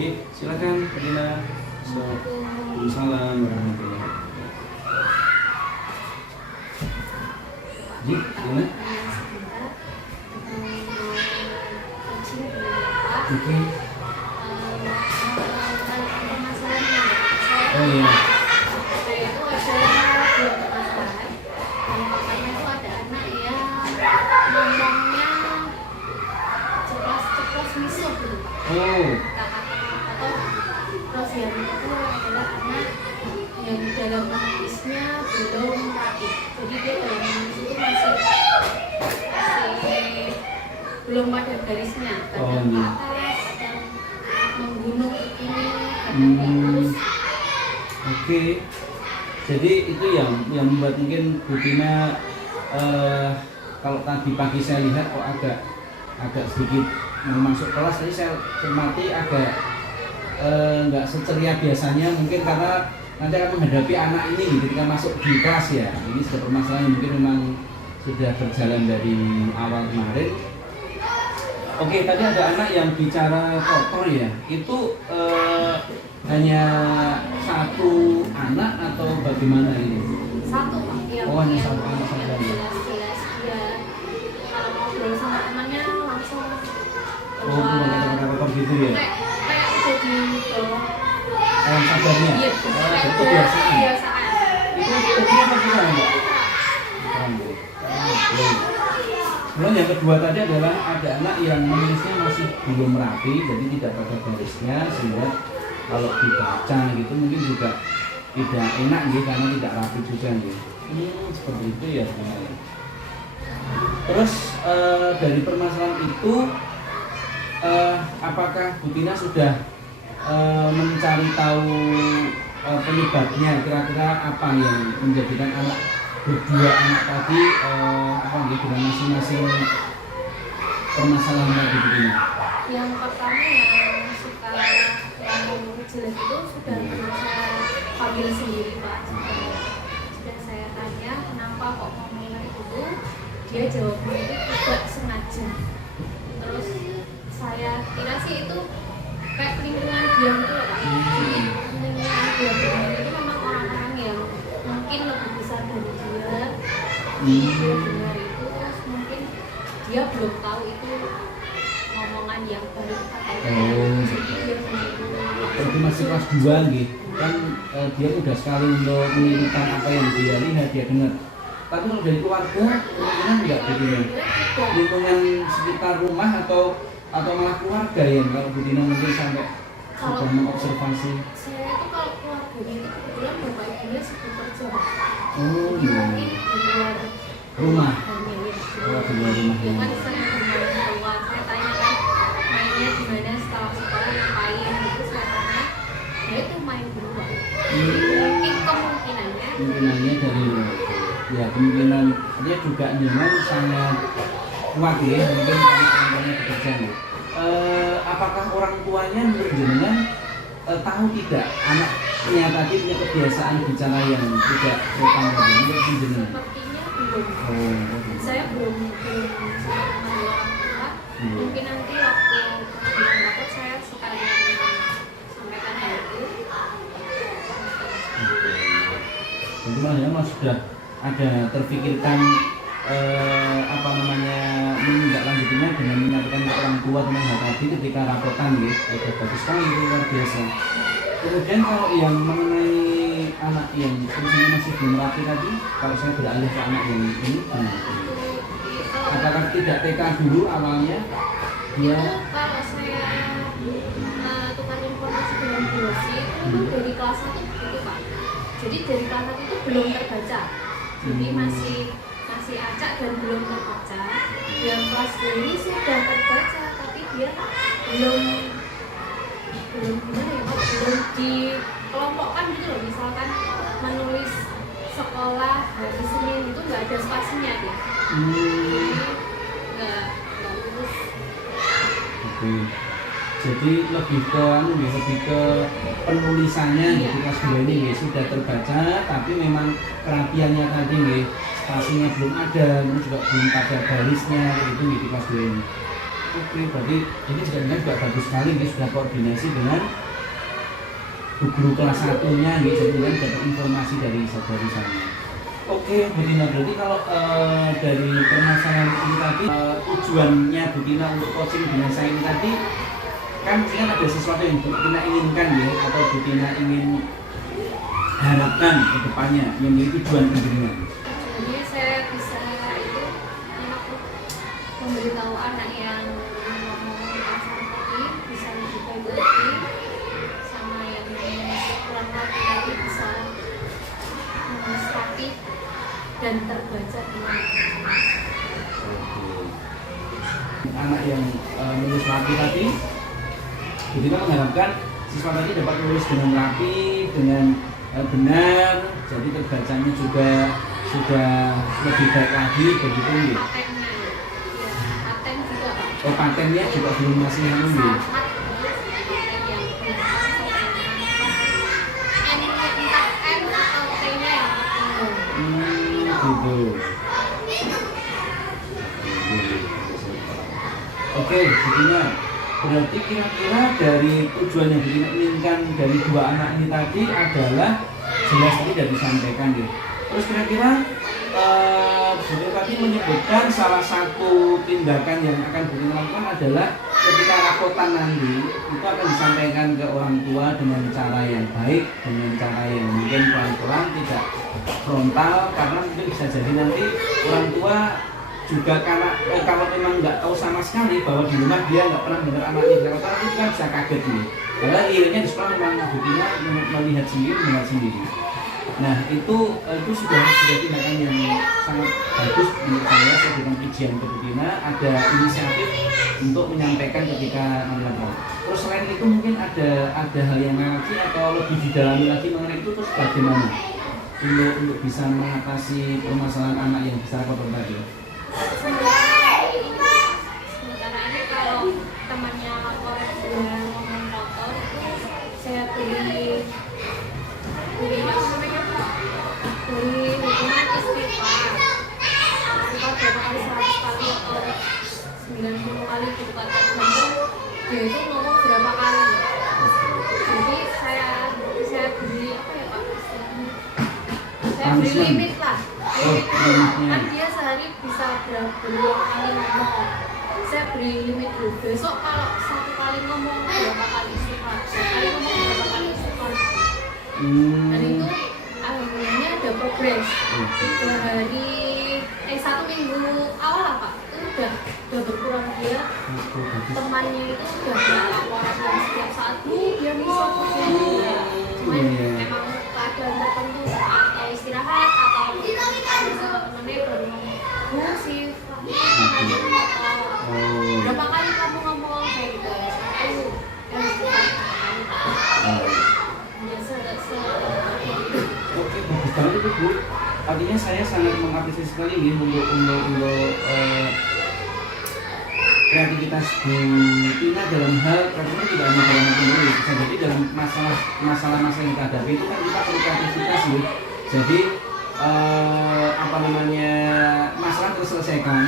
Silakan Fadila. Waalaikumsalam warahmatullahi wabarakatuh. Ji, gimana? Oke. Oh iya. Saya itu ada dua permasalahan. Yang pertama itu ada anak yang ngomongnya ceplos-ceplos misuh gitu Pak. Oh. Atau terus yang itu adalah anak yang dalam menulisnya belum rapi. Jadi dia dalam menulis itu masih belum pada garisnya. Kadang ke atas, kadang menggunung ini, kadang terus. Oke. Jadi itu yang membuat mungkin Bu Tina kalau tadi pagi saya lihat kok agak sedikit masuk kelas, tadi saya cermati agak nggak seceria biasanya, mungkin karena nanti akan menghadapi anak ini ketika masuk di kelas ya. Ini sudah permasalahan yang mungkin memang sudah berjalan dari awal kemarin. Oke, tadi ada anak yang bicara kotor ya. Itu hanya satu anak atau bagaimana ini? Satu Pak. Oh, hanya satu anak saja. Jelas-jelas dia kalau ngobrol sama temannya langsung Oh, bukan kata-kata kotor gitu ya? kayak jadi bawah. Alam sadarnya? Iya, Itu kebiasaan. Itu apa sih Mbak? Kemudian yang kedua tadi adalah ada anak yang menulisnya masih belum rapi, jadi tidak pada garisnya, sehingga kalau dibaca gitu mungkin juga tidak enak gitu karena tidak rapi juga gitu. Seperti itu ya sebenarnya. Terus dari permasalahan itu apakah Bu Tina sudah mencari tahu penyebabnya, kira-kira apa yang menjadikan berdua anak tadi dengan masing-masing permasalahan tadi begini? Yang pertama yang suka ngomong jelek itu sudah saya panggil sendiri Pak. Sudah saya tanya kenapa kok ngomong itu, dia jawabnya itu tidak sengaja. Terus saya kira sih itu kayak lingkungan diam itu loh Pak. Jadi lingkungan diam itu memang orang-orang yang mungkin lebih besar dari dia. Dia dengar itu terus mungkin dia belum tahu itu ngomongan yang baik atau Jadi masih kelas 2 gitu kan, dia mudah sekali untuk menirukan apa yang dia lihat, dia dengar. Tapi kalau dari keluarga kemungkinan enggak begini, lingkungan sekitar rumah atau malah keluarga yang kalau Bu Tina mungkin sampai sudah mengobservasi. Saya itu kalau keluarganya itu kebetulan bapak ibunya sibuk kerja. Oh iya. Mungkin di luar Rumah. Oh, di luar rumah. dia kan sering bermain keluar. Saya tanya kan mainnya di mana setelah sekolah ngapain, itu saya tanya dia itu main di luar. Mungkin kemungkinannya dari ya kemungkinan dia juga memang sangat kuat ya, mungkin karena orang tuanya bekerja ya. Apakah orang tuanya menurut jenengan tahu tidak anaknya tadi punya kebiasaan bicara yang tidak sopan tadi menurut jenengan? sepertinya belum. Oh, Saya belum sempat memanggil orang tua. Mungkin nanti waktu bilang dapat saya sekalian sampaikan hal itu. Jadi mas sudah ada terpikirkan menindaklanjutinya dengan menyampaikan ke orang tua tentang hal tadi ketika rapotan gitu. Sudah bagus sekali, itu luar biasa. Kemudian kalau yang mengenai anak yang tulisannya masih belum rapi tadi, kalau saya beralih ke anak yang ini, apakah tidak TK dulu awalnya? Dia Kalau saya tukar informasi dengan Bu Yosi itu memang dari kelas 1 begitu Pak. Jadi dari kelas 1 itu belum terbaca. Jadi masih acak dan belum terbaca. Yang kelas 2 ini sudah terbaca, tapi dia belum gimana ya Pak, belum dikelompokkan gitu loh. Misalkan menulis sekolah hari Senin itu nggak ada spasinya dia. Nggak lurus. Oke. Jadi lebih ke penulisannya gitu kelas 2 ini ya, sudah terbaca tapi memang kerapiannya tadi ya, spasinya belum ada, terus juga belum pada garisnya gitu di kelas 2 ini. Oke, berarti ini juga bagus sekali nih, sudah koordinasi dengan guru kelas 1-nya nih, jadi kan dapat informasi dari sana. Oke, Bu Tina, berarti kalau dari permasalahan ini tadi tujuannya Bu Tina untuk coaching dengan saya ini tadi kan ada sesuatu yang Bu Tina inginkan ya, atau Bu Tina ingin harapkan ke depannya yang menjadi tujuan pendidikan. Jadi saya bisa itu memberitahu anak yang ngomong kasar tadi bisa lebih baik lagi, sama yang kurang lagi tadi bisa menulis rapi dan terbaca dengan anak yang menulis rapi tadi, kita mengharapkan siswa tadi dapat menulis dengan rapi, dengan benar, jadi terbacanya juga sudah lebih baik lagi begitu nih. patennya, ya, paten juga Pak. Oh, patennya juga belum masih anu nih. Gitu. Oke, begini. Berarti kira-kira dari tujuan yang kita inginkan dari dua anak ini tadi adalah jelas tadi sudah disampaikan ya. Terus kira-kira beliau tadi menyebutkan salah satu tindakan yang akan beliau lakukan adalah ketika rapotan nanti itu akan disampaikan ke orang tua dengan cara yang baik, dengan cara yang mungkin pelan-pelan, tidak frontal, karena mungkin bisa jadi nanti orang tua juga karena kalau memang nggak tahu sama sekali bahwa di rumah dia nggak pernah dengar anaknya berkata, itu kan bisa kaget nih. Karena realnya di sekolah memang buktinya melihat sendiri. Nah itu sudah tindakan yang sangat bagus menurut saya dengan pujian ke Butina, ada inisiatif untuk menyampaikan ketika menelpon. Terus selain itu mungkin ada hal yang lagi atau lebih didalami lagi mengenai itu, terus bagaimana untuk bisa mengatasi permasalahan anak yang bisa kotor tadi? Sementara ini kalau temannya lapor dia ngomong kotor, saya beri hukuman istighfar berapa kali, 100 kali atau 90 kali buka tergantung dia itu ngomong berapa kali. Jadi saya beri apa ya Pak, saya beri limit lah. Kan dia sehari bisa berulang kali ngomong, saya beri limit dulu. Besok kalau 1 kali ngomong berapa kali istighfar, 2 kali ngomong berapa kali istighfar. Dan itu alhamdulillahnya ada progres. 1 minggu awal lah Pak, itu udah berkurang. Dia temannya itu udah laporan setiap saat dia bisa cuman memang keadaan tertentu atau istirahat atau temennya baru ngomong Bu sih berapa kali kamu ngomong kayak gitu ya, Oke, bagus banget itu Bu. Artinya saya sangat mengapresiasi sekali ini untuk kreativitas Bu Tina dalam hal karena tidak hanya dalam ekonomi, bisa jadi dalam masalah yang kita hadapi itu kan kita perlu kreativitas ya. Jadi masalah terselesaikan,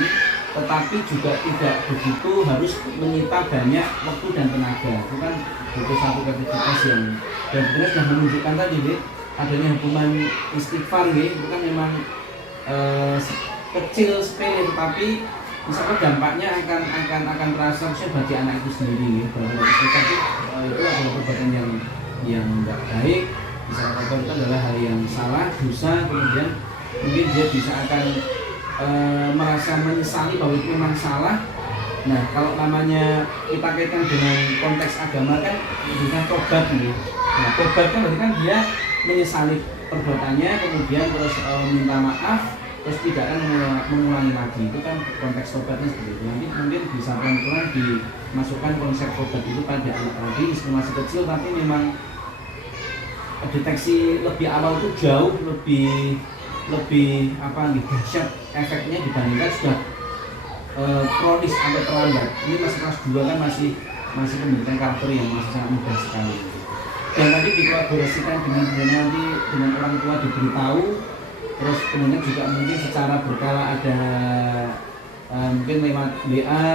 tetapi juga tidak begitu harus menyita banyak waktu dan tenaga. Itu kan butuh satu kreativitas yang dan benar sudah menunjukkan tadi nih, adanya hukuman istighfar nih, itu kan memang kecil sepele, tetapi misalnya dampaknya akan terasa bagi anak itu sendiri nih. Bahwa itu adalah perbuatan yang tidak baik. Misalnya itu adalah hal yang salah, dosa, kemudian mungkin dia bisa akan merasa menyesali bahwa itu memang salah. Nah, kalau namanya kita kaitkan dengan konteks agama kan dengan tobat nih. Nah, tobat kan berarti kan dia menyesali perbuatannya, kemudian terus minta maaf, terus tidak akan mengulangi lagi. Itu kan konteks tobatnya seperti itu. Nanti mungkin bisa pelan-pelan dimasukkan konsep tobat itu pada anak tadi meskipun masih kecil, tapi memang deteksi lebih awal itu jauh lebih dahsyat efeknya dibandingkan sudah kronis atau terlambat. Ini masih kelas 2 kan masih pendidikan karakter yang masih sangat mudah sekali. Dan tadi dikolaborasikan dengan nanti dengan orang tua diberitahu, terus kemudian juga mungkin secara berkala ada mungkin lewat WA,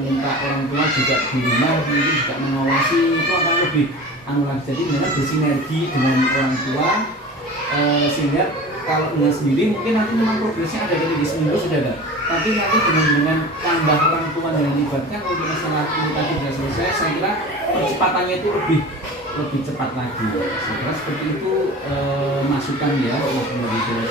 minta orang tua juga di rumah mungkin juga mengawasi, itu akan lebih lagi. Jadi memang bersinergi dengan orang tua, sehingga kalau dengan sendiri mungkin nanti memang progresnya ada dari seminggu sudah ada, tapi nanti dengan tambah orang tua dengan libatkan untuk masalah ini tadi sudah selesai, saya kira percepatannya itu lebih cepat lagi. Saya kira seperti itu masukan ya Mas Mendagri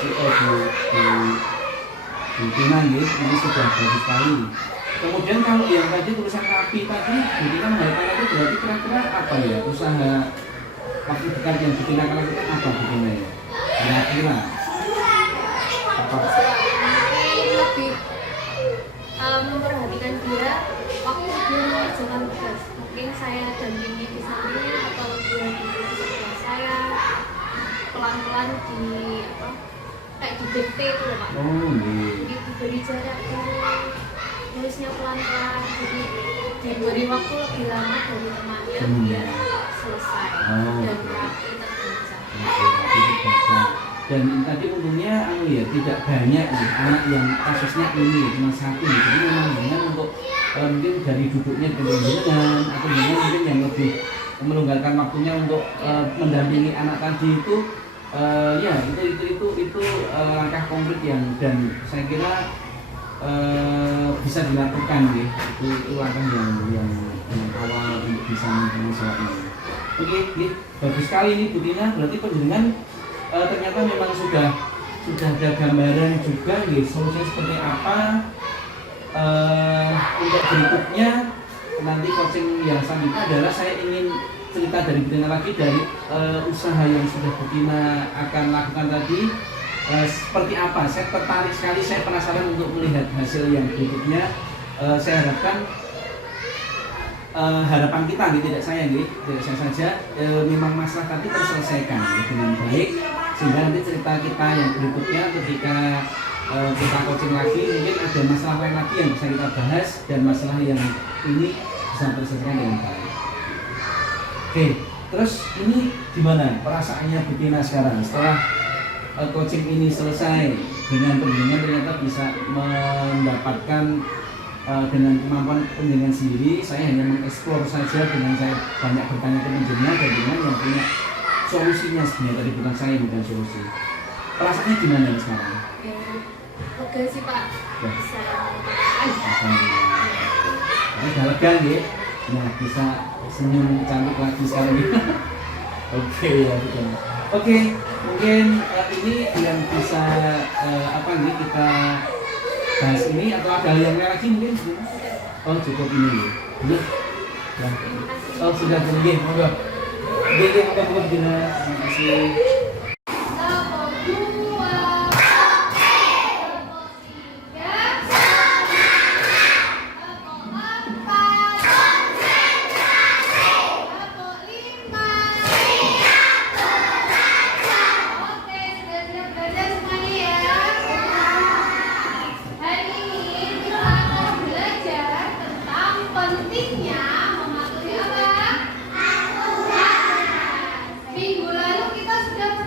Bu Tina, ini sudah bagus sekali. Kemudian kalau yang tadi tulisan rapi tadi, Bu Tina harapannya itu berarti kira-kira apa ya, usaha waktu dekat yang Bu Tina lakukan apa Bu Tina ya? Kira-kira apa? Lebih memperhatikan dia waktu dia mengerjakan tugas. Mungkin saya dampingi di sampingnya atau dia duduk di sebelah saya, pelan-pelan kayak di dikte itu loh Pak. Jadi diberi jarak dulu, nulisnya pelan-pelan, jadi diberi waktu lebih lama dari temannya biar selesai dan rapi terbaca. Dan tadi untungnya ya tidak banyak nih anak yang kasusnya ini cuma satu, jadi memang dengan untuk mungkin dari duduknya dengan atau dengan mungkin yang lebih melonggarkan waktunya untuk mendampingi anak tadi itu ya itu langkah konkret yang dan saya kira bisa dilakukan ya. Itu langkah yang awal untuk bisa menjawab ini. Oke, bagus sekali ini Bu Tina, berarti penjenengan ternyata memang sudah ada gambaran juga ya, solusinya seperti apa. Untuk berikutnya nanti coaching yang selanjutnya adalah saya ingin cerita dari Bu Tina lagi dari usaha yang sudah Bu Tina akan lakukan tadi, seperti apa. Saya tertarik sekali, saya penasaran untuk melihat hasil yang berikutnya. Saya harapkan harapan kita tidak saya saja memang masalah tadi terselesaikan dengan baik, sehingga nanti cerita kita yang berikutnya ketika kita coaching lagi mungkin ada masalah lain lagi yang bisa kita bahas dan masalah yang ini bisa terselesaikan dengan baik. Oke, terus ini gimana perasaannya Bu Tina sekarang setelah coaching ini selesai, dengan penjenengan ternyata bisa mendapatkan dengan kemampuan penjenengan sendiri. Saya hanya mengeksplor saja dengan saya banyak bertanya ke penjenengan dan dengan yang punya solusinya sebenarnya tadi, bukan saya bukan solusi. Perasaannya gimana sekarang? Lega sih Pak. Bisa. Udah lega ya? Nah, bisa senyum cantik lagi sekarang ya. Oke ya betul. Oke, mungkin ini yang bisa kita bahas ini, atau ada yang lain lagi mungkin? Oh cukup ini ya. Oh sudah begini, monggo. Oke, monggo Dina. Terima kasih. Minggu lalu kita sudah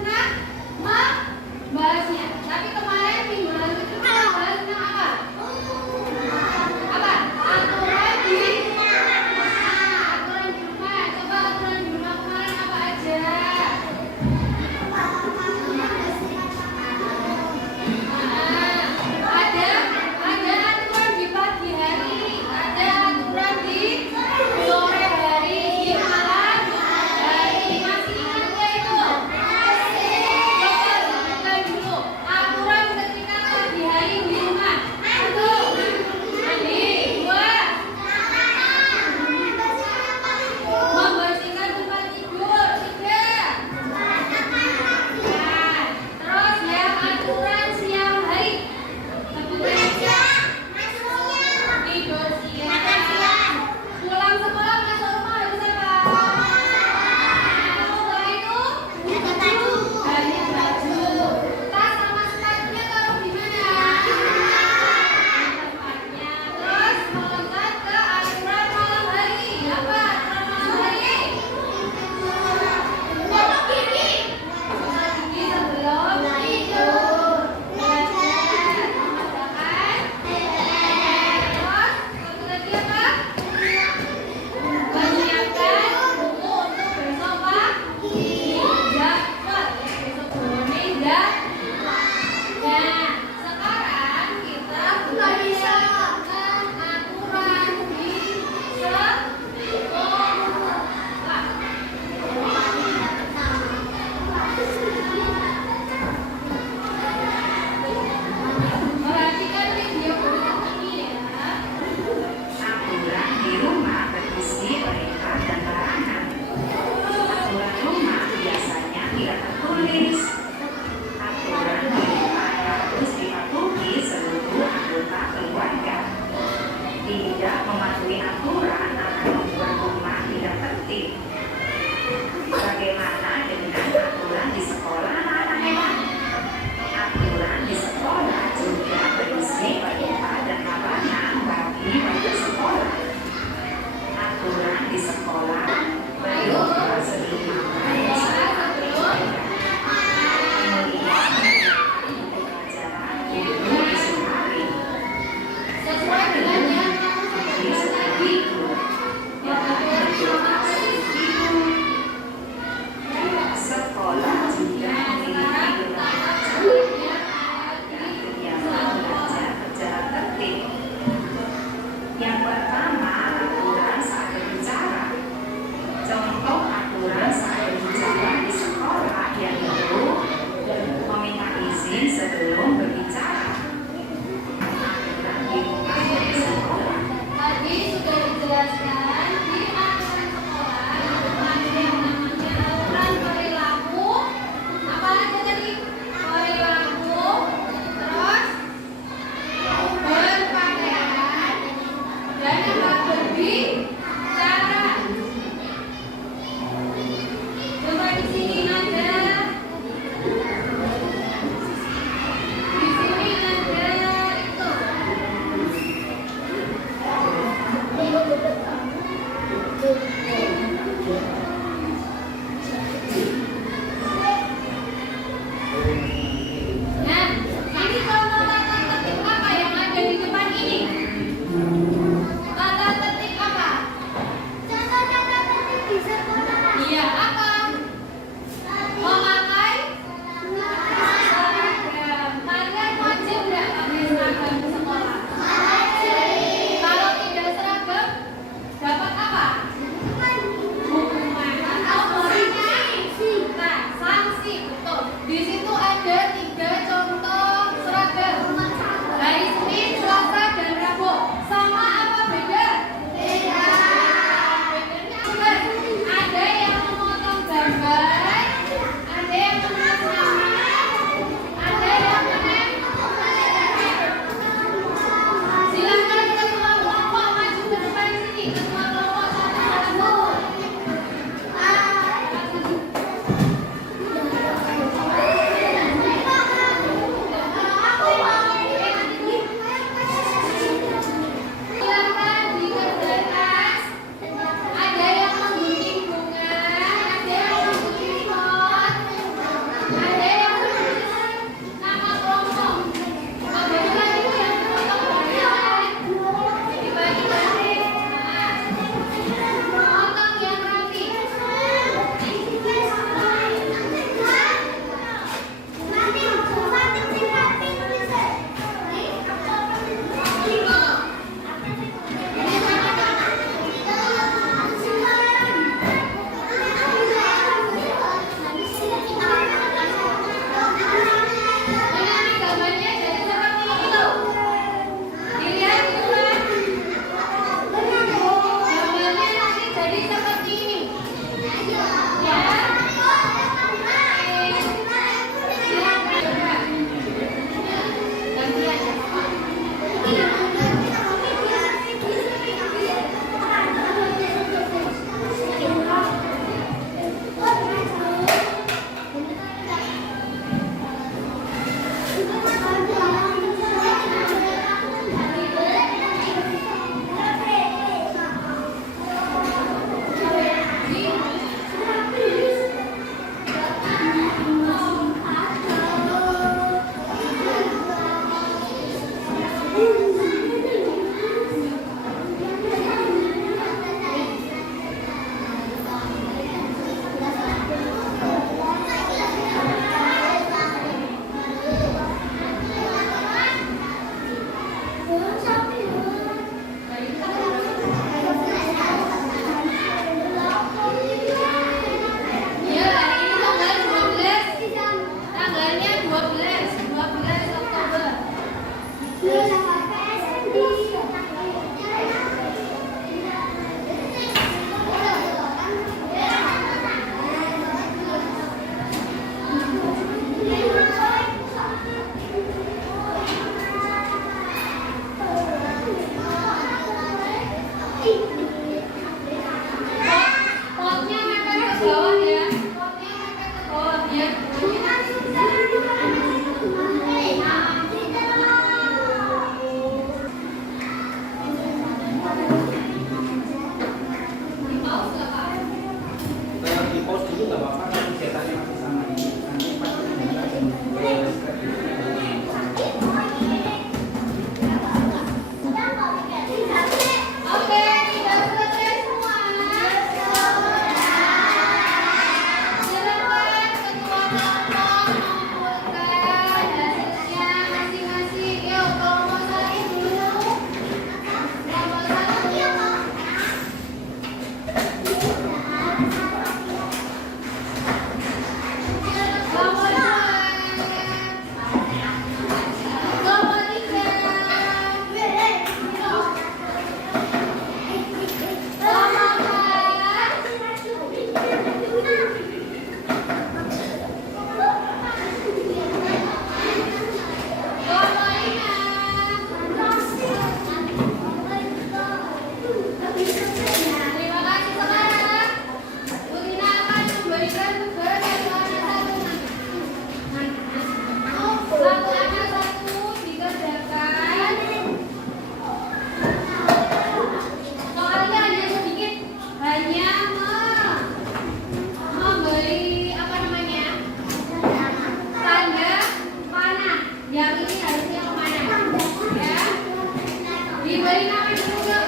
Diberi nama dulu ya.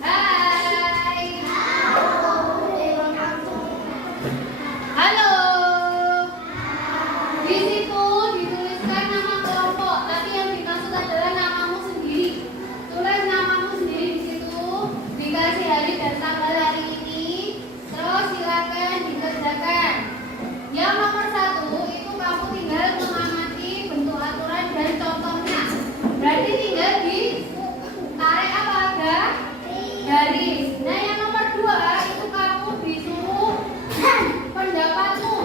Hai. Halo. Di situ dituliskan nama kelompok, tapi yang dimaksud adalah namamu sendiri. Tulis namamu sendiri di situ, dikasih hari dan tanggal hari ini, terus silakan dikerjakan. Yang nomor 1 itu kamu tinggal mengamati bentuk aturan dan contohnya. Berarti tinggal di tarik apa garis. Nah yang nomor 2 itu kamu disuruh pendapatmu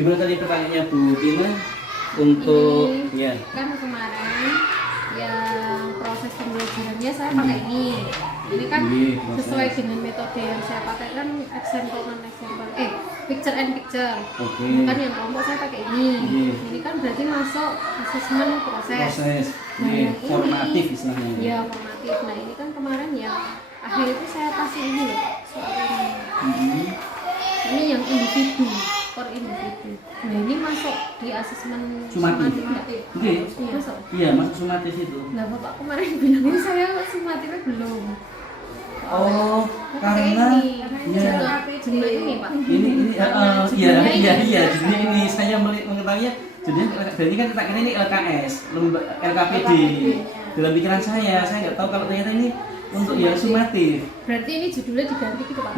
Gimana tadi pertanyaannya Bu Tina untuk Ini ya? kan kemarin yang proses pembelajarannya saya pakai ini kan Ini proses. sesuai dengan metode yang saya pakai kan example non example picture and picture. Oke. Kan yang kelompok saya pakai ini. Iya. Ini kan berarti masuk asesmen proses. Proses. Nah, Ini yang formatif ini, istilahnya. ya formatif. Nah ini kan kemarin yang akhir itu saya kasih ini loh soal ini. Mhm. Ini yang individu per individu. Nah ini masuk di asesmen Sumatif. enggak? Oke. Masuk. Iya, masuk sumatif itu. Nah bapak kemarin bilangnya saya sumatifnya belum. Oh, Pakai karena ini, ya jumlah ini pak. ini Judulnya iya jadi ini saya mengetahuinya jadi berarti kan kita kira ini LKS LKPD dalam pikiran saya nggak tahu kalau ternyata ini untuk yang sumatif. Berarti ini judulnya diganti gitu pak?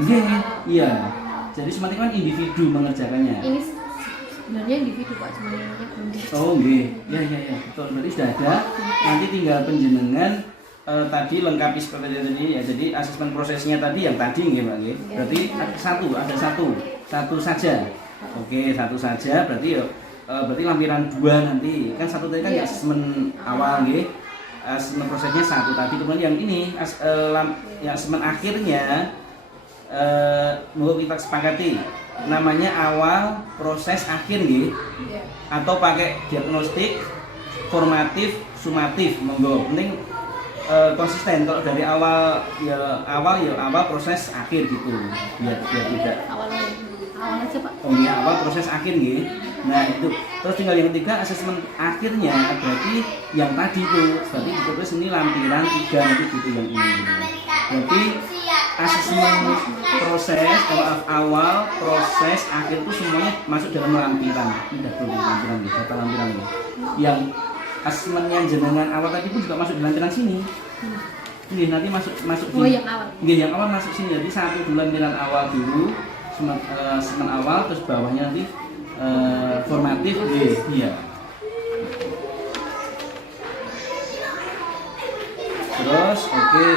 Iya, jadi sumatif kan individu mengerjakannya. Ini sebenarnya individu pak, cuma namanya belum. Oh iya betul, berarti sudah ada, nanti tinggal penjenengan tadi lengkapi seperti tadi ya. Jadi asesmen prosesnya tadi yang tadi nggih Mbak nggih. Berarti ada satu saja. Oke, satu saja berarti ya berarti lampiran 2 nanti. Kan satu tadi kan Iya. asesmen awal nggih. Asesmen prosesnya satu tadi, kemudian yang ini yang asesmen akhirnya mau kita sepakati namanya awal proses akhir nggih. Atau pakai diagnostik, formatif, sumatif, monggo. Penting konsisten kalau dari awal proses akhir gitu. Biar tidak Awal aja pak. oh ya awal proses akhir nggih. Nah, itu. Terus tinggal yang ketiga asesmen akhirnya berarti yang tadi itu. Berarti ditulis ini lampiran 3 nanti gitu yang ini. Berarti asesmen proses awal proses akhir itu semuanya masuk dalam lampiran. Ini data lampiran nih, data lampiran nih. Yang asesmennya jenengan awal tadi pun juga masuk di lampiran sini. Ini nanti masuk Oh di yang awal. yang awal masuk sini. Jadi satu dulu lampiran awal dulu, asesmen awal, terus bawahnya nanti formatif iya. Terus oke.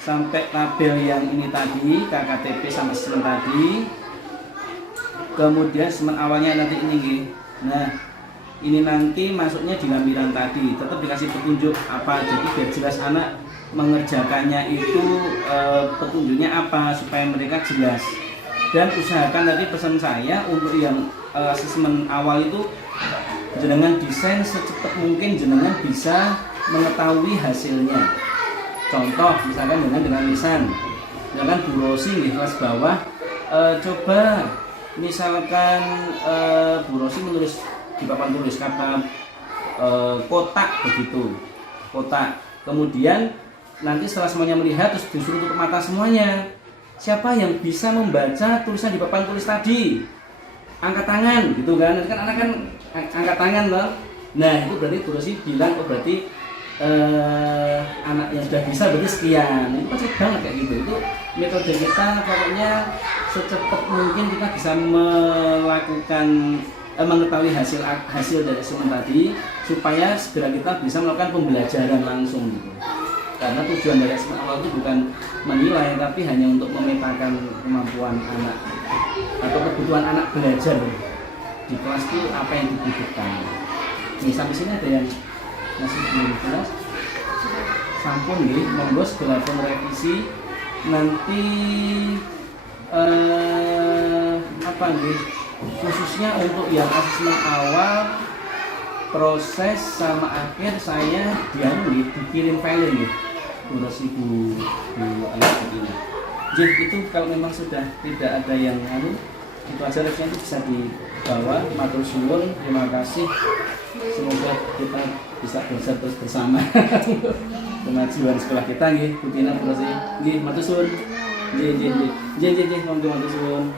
Sampai tabel yang ini tadi, KKTP sama asesmen tadi. Kemudian asesmen awalnya nanti ini nggih. Nah, ini nanti masuknya di lampiran tadi. Tetap dikasih petunjuk apa, jadi biar jelas anak mengerjakannya itu petunjuknya apa supaya mereka jelas. Dan usahakan tadi pesan saya untuk yang asesmen awal itu jenengan desain secepat mungkin jenengan bisa mengetahui hasilnya. Contoh misalkan dengan lisan, misalkan Bu Rosi di kelas bawah, coba misalkan Bu Rosi menulis di papan tulis kata kotak begitu, kotak. Kemudian nanti setelah semuanya melihat terus disuruh tutup mata semuanya. Siapa yang bisa membaca tulisan di papan tulis tadi? Angkat tangan gitu kan? Nanti kan anak kan angkat tangan loh. Nah itu berarti Bu Rosi bilang oh berarti anak yang sudah bisa berarti sekian. Itu kan cepet banget kayak gitu. Itu metode kita pokoknya secepat mungkin kita bisa melakukan mengetahui hasil dari asesmen tadi supaya segera kita bisa melakukan pembelajaran langsung gitu. Karena tujuan dari asesmen awal itu bukan menilai tapi hanya untuk memetakan kemampuan anak atau kebutuhan anak belajar di kelas itu apa yang dibutuhkan. Nih sampai sini ada yang masih belum jelas, sampun nggih, monggo segera pun revisi nanti apa nggih, khususnya untuk yang asesmen awal, proses sama akhir saya dikirim file nggih, urus ibu anak ini. Jadi itu kalau memang sudah tidak ada yang itu aja revisinya itu bisa dibawa. Matur suwun, terima kasih. Semoga kita bisa belajar terus bersama kemajuan sekolah kita nggih, Bu Tina terus nggih matur suwun. Nggih, monggo matur suwun.